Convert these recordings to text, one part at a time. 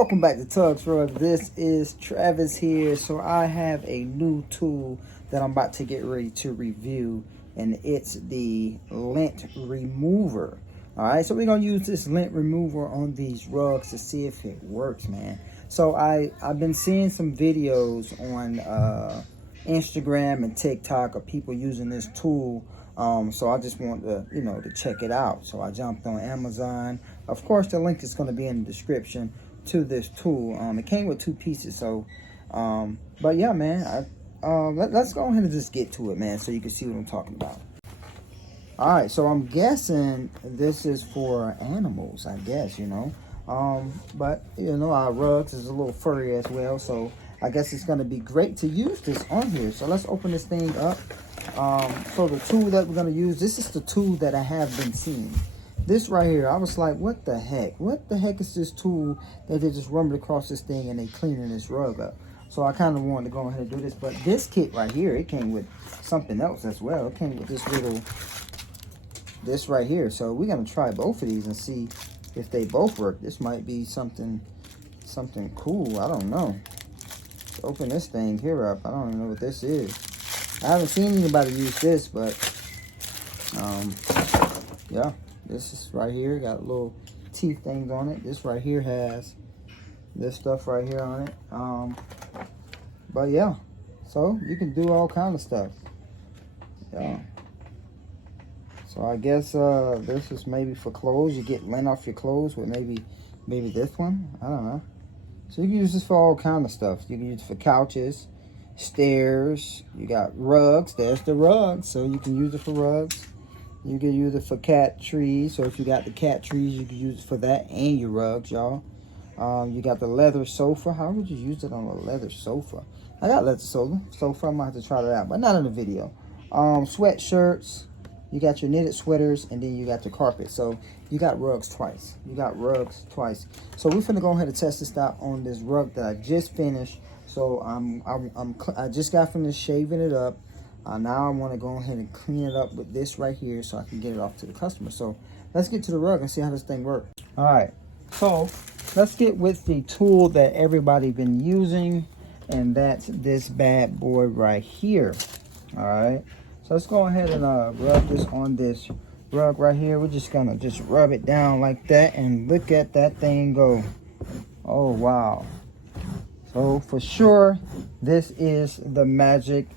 Welcome back to Tugs Rugs. This is Travis here. So I have a new tool that I'm about to get ready to review, and it's the lint remover. Alright, so we're gonna use this lint remover on these rugs to see if it works, man. So I've been seeing some videos on Instagram and TikTok of people using this tool. So I just want to, to check it out. So I jumped on Amazon. Of course, the link is going to be in the description to this tool. It came with 2 pieces. So, but yeah, man, let's go ahead and just get to it, man, so you can see what I'm talking about. All right, so I'm guessing this is for animals, I guess, but our rugs is a little furry as well, so I guess it's going to be great to use this on here. So let's open this thing up. So the tool that we're going to use, this is the tool that I have been seeing. This right here, I was like, what the heck? What the heck is this tool that they just rumbled across this thing and they cleaning this rug up? So I kind of wanted to go ahead and do this. But this kit right here, it came with something else as well. It came with this right here. So we're going to try both of these and see if they both work. This might be something cool. I don't know. Let's open this thing here up. I don't even know what this is. I haven't seen anybody use this, but yeah, this is right here. Got little teeth things on it. This right here has this stuff right here on it. But yeah, so you can do all kind of stuff. Yeah. So I guess this is maybe for clothes. You get lint off your clothes with maybe this one. I don't know. So you can use this for all kind of stuff. You can use it for couches, stairs. You got rugs. There's the rugs, so you can use it for rugs. You can use it for cat trees. So if you got the cat trees, you can use it for that and your rugs, y'all. You got the leather sofa. How would you use it on a leather sofa? I got leather sofa. I might have to try that out, but not in the video. Sweatshirts. You got your knitted sweaters, and then you got the carpet. So you got rugs twice. So we're finna go ahead and test this out on this rug that I just finished. So I just got finished shaving it up. Now I want to go ahead and clean it up with this right here so I can get it off to the customer. So let's get to the rug and see how this thing works. All right, so let's get with the tool that everybody been using, and that's this bad boy right here. All right, so let's go ahead and rub this on this rug right here. We're just gonna rub it down like that, and look at that thing go. Oh wow. So for sure, this is the magic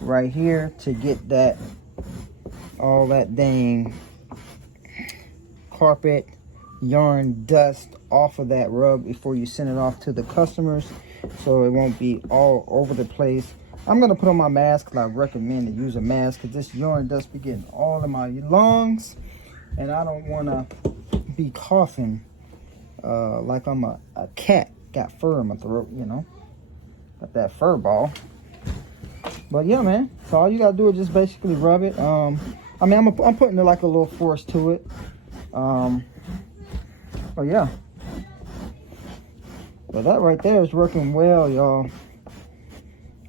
right here to get that all that dang carpet yarn dust off of that rug before you send it off to the customers, so it won't be all over the place. I'm gonna put on my mask because I recommend to use a mask because this yarn dust be getting all in my lungs, and I don't want to be coughing like I'm a cat. Got fur in my throat, got that fur ball. But yeah, man, so all you gotta do is just basically rub it. I'm putting like a little force to it. But yeah, but that right there is working well, y'all.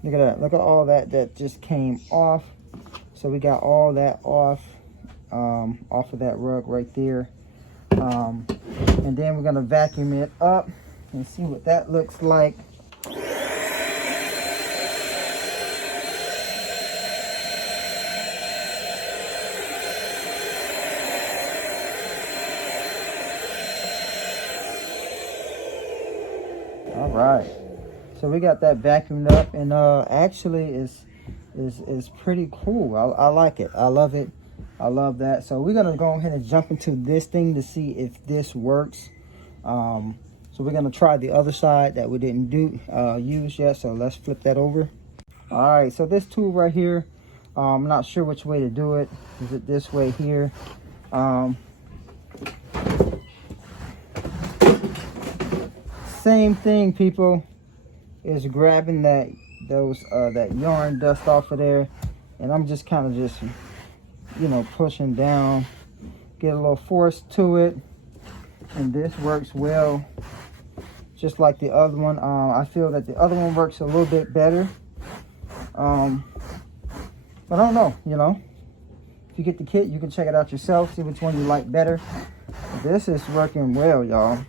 Look at that. Look at all that just came off. So we got all that off of that rug right there. And then we're gonna vacuum it up and see what that looks like. All right, so we got that vacuumed up, and actually is pretty cool. I like it. I love it. I love that. So we're gonna go ahead and jump into this thing to see if this works. So we're gonna try the other side that we didn't use yet. So let's flip that over. All right, so this tool right here, I'm not sure which way to do it. Is it this way here? Same thing, people, is grabbing that yarn dust off of there, and I'm just kind of pushing down, get a little force to it, and this works well, just like the other one. I feel that the other one works a little bit better, but I don't know. If you get the kit, you can check it out yourself, see which one you like better. This is working well, y'all.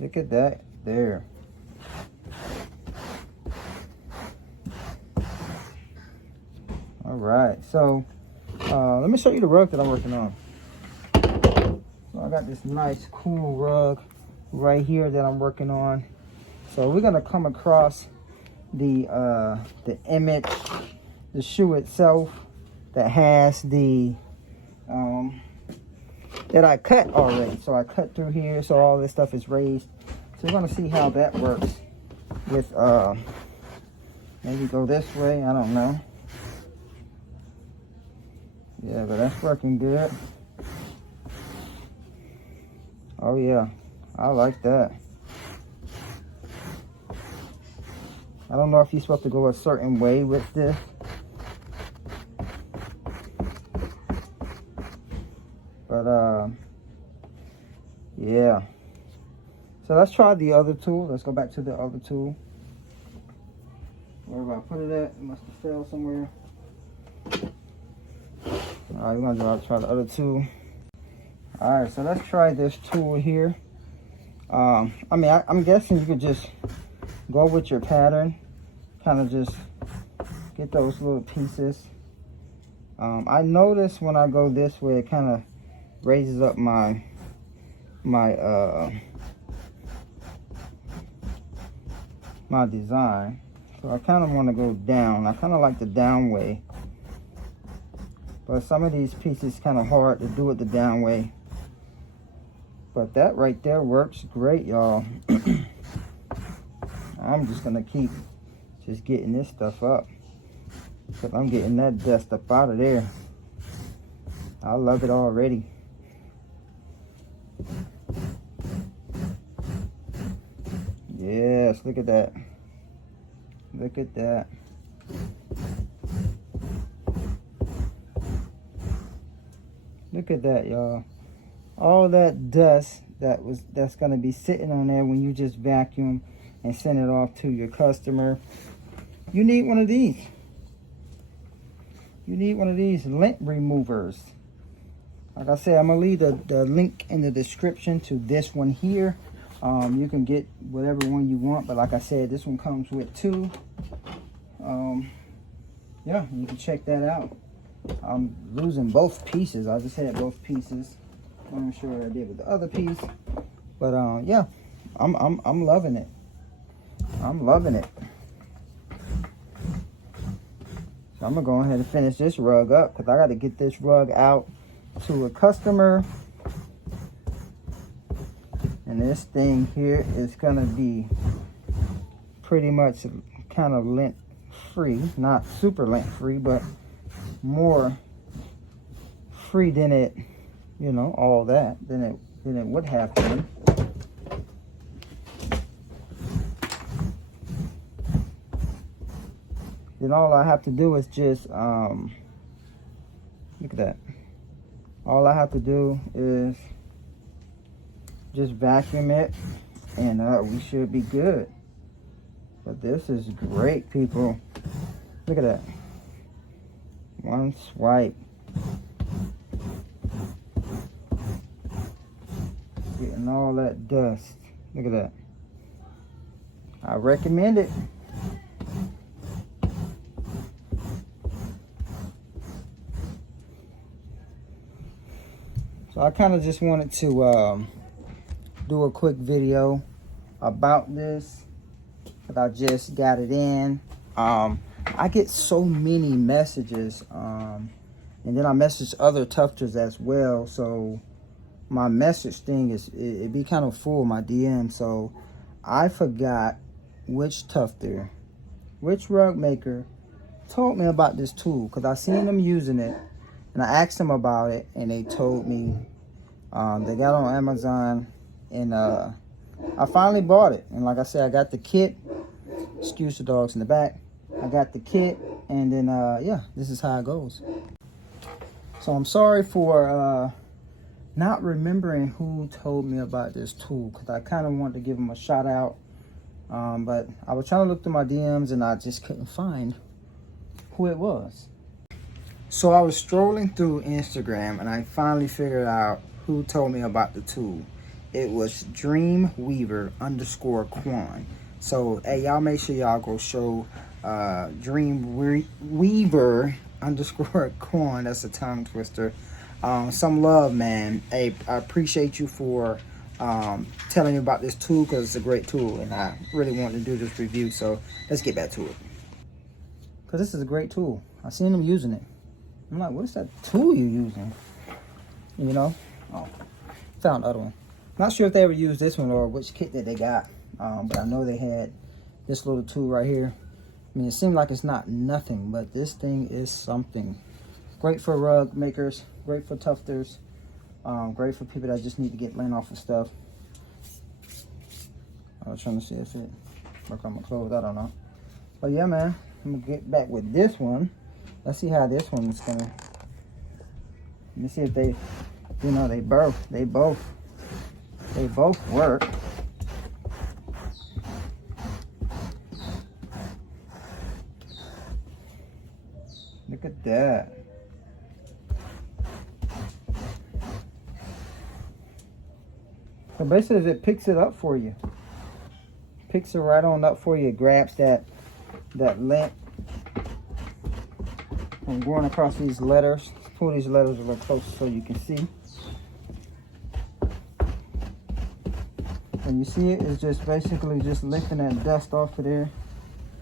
Look at that there. All right, so let me show you the rug that I'm working on. So I got this nice cool rug right here that I'm working on. So we're gonna come across the image, the shoe itself that has the that I cut already. So I cut through here, so all this stuff is raised. So we're gonna see how that works with maybe go this way, I don't know. Yeah, but that's working good. Oh yeah, I like that. I don't know if you're supposed to go a certain way with this. But yeah. So let's try the other tool. Let's go back to the other tool. Where did I put it at? It must have fell somewhere. Alright, we're gonna try the other tool. Alright, so let's try this tool here. I mean, I'm guessing you could just go with your pattern. Kind of just get those little pieces. I notice when I go this way, it kind of raises up my design. So I kind of want to go down. I kind of like the down way. But some of these pieces kind of hard to do it the down way. But that right there works great, y'all. I'm just going to keep just getting this stuff up. Because I'm getting that dust up out of there. I love it already. Yes, look at that. Look at that. Look at that, y'all. All that dust that's gonna be sitting on there when you just vacuum and send it off to your customer. You need one of these. You need one of these lint removers. Like I said, I'm gonna leave the link in the description to this one here. You can get whatever one you want, but like I said, this one comes with two. Yeah, you can check that out. I'm losing both pieces. I just had both pieces. I'm sure what I did with the other piece, but yeah, I'm loving it. I'm loving it. So I'm gonna go ahead and finish this rug up because I got to get this rug out to a customer. And this thing here is gonna be pretty much kind of lint free, not super lint free, but more free than it, you know, all that than it would have been. Then all I have to do is just look at that. All I have to do is just vacuum it, and we should be good. But this is great, people. Look at that. One swipe. Getting all that dust. Look at that. I recommend it. So I kind of just wanted to do a quick video about this, but I just got it in. I get so many messages, and then I message other tufters as well, so my message thing is it be kind of full, my DM. So I forgot which tufter, which rug maker told me about this tool, because I seen them using it and I asked them about it, and they told me they got on Amazon. And I finally bought it. And like I said, I got the kit. Excuse the dogs in the back. I got the kit. And then, yeah, this is how it goes. So I'm sorry for not remembering who told me about this tool, because I kind of wanted to give them a shout out. But I was trying to look through my DMs and I just couldn't find who it was. So I was strolling through Instagram and I finally figured out who told me about the tool. it was Dreamweaver_Quan. So hey, y'all make sure y'all go show Dreamweaver_Quan. That's a tongue twister. Some love, man. Hey, I appreciate you for telling me about this tool, because it's a great tool and I really wanted to do this review. So let's get back to it, because this is a great tool. I seen them using it. I'm like, what is that tool you using? You know? Oh, found the other one. Not sure if they ever used this one or which kit that they got, but I know they had this little tool right here. I mean, it seemed like it's not nothing, but this thing is something. Great for rug makers, great for tufters, great for people that just need to get lint off of stuff. I was trying to see if it work on my clothes, I don't know. But yeah, man, I'm gonna get back with this one. Let's see how this one is gonna. Let me see if they, you know, they both work. Look at that. So basically it picks it up for you. Picks it right on up for you. It grabs that lint. I'm going across these letters. Let's pull these letters a little closer so you can see. And you see it, it's just basically just lifting that dust off of there.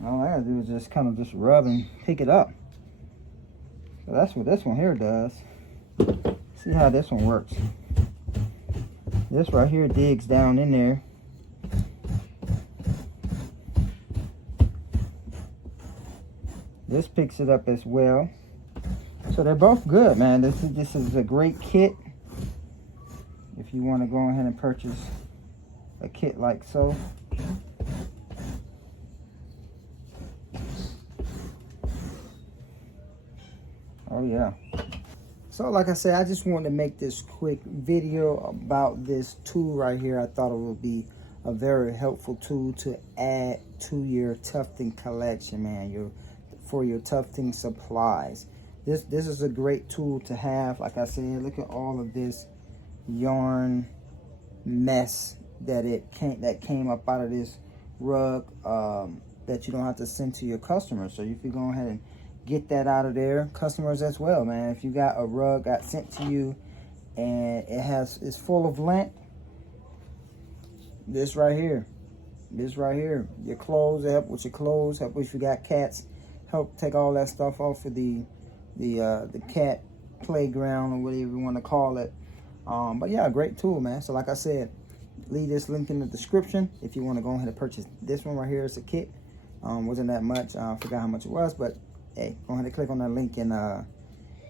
All I gotta do is just kind of just rub and pick it up. So that's what this one here does. See how this one works. This right here digs down in there. This picks it up as well. So they're both good, man. This is a great kit. If you want to go ahead and purchase a kit like so. Oh yeah. So like I said, I just wanted to make this quick video about this tool right here. I thought it would be a very helpful tool to add to your tufting collection, man. For your tufting supplies. This is a great tool to have. Like I said, look at all of this yarn mess that came up out of this rug that you don't have to send to your customers. So if you go ahead and get that out of there, customers as well, man. If you got a rug got sent to you and it's full of lint, this right here, your clothes, help with your clothes, help if you got cats, help take all that stuff off of the cat playground or whatever you want to call it. But yeah, great tool, man. So like I said, leave this link in the description if you want to go ahead and purchase this one right here. It's a kit. Wasn't that much. I forgot how much it was, but hey, go ahead and click on that link and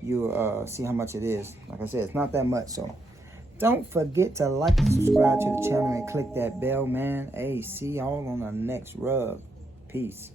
you'll see how much it is. Like I said, it's not that much. So don't forget to like and subscribe to the channel and click that bell, man. Hey, see y'all on the next rug. Peace.